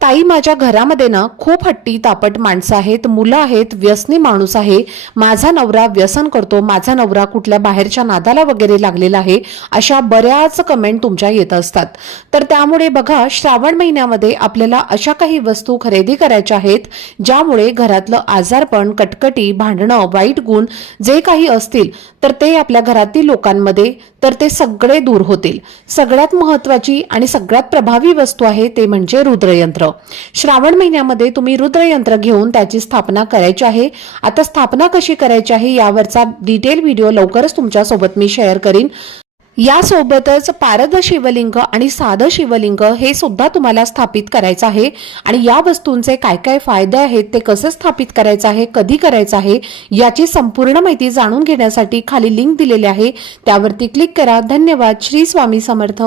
ताई माझ्या घरामध्ये ना खूप हट्टी तापट माणसं आहेत मुलं आहेत व्यसनी माणूस आहे. माझा नवरा व्यसन करतो माझा नवरा कुठल्या बाहेरच्या नादाला वगैरे लागलेला आहे अशा बऱ्याच कमेंट तुमच्या येत असतात. तर त्यामुळे बघा श्रावण महिन्यामध्ये आपल्याला अशा काही वस्तू खरेदी करायच्या आहेत ज्यामुळे घरातलं आजारपण कटकटी भांडणं वाईट गुण जे काही असतील तर ते आपल्या घरातील लोकांमध्ये तर ते सगळे दूर होतील. सगळ्यात महत्वाची आणि सगळ्यात प्रभावी वस्तू आहे ते म्हणजे रुद्रयंत्र. श्रावण महिन्यामध्ये तुम्ही रुद्रयंत्र घेऊन त्याची स्थापना करायची आहे. आता स्थापना कशी करायची आहे यावरचा डिटेल व्हिडिओ लवकरच तुमच्यासोबत मी शेअर करीन. यासोबतच पारद शिवलिंग आणि साधं शिवलिंग हे सुद्धा तुम्हाला स्थापित करायचं आहे. आणि या वस्तूंचे काय काय फायदे आहेत ते कसं स्थापित करायचं आहे कधी करायचं आहे याची संपूर्ण माहिती जाणून घेण्यासाठी खाली लिंक दिलेली आहे. त्यावरती क्लिक करा. धन्यवाद. श्री स्वामी समर्थ.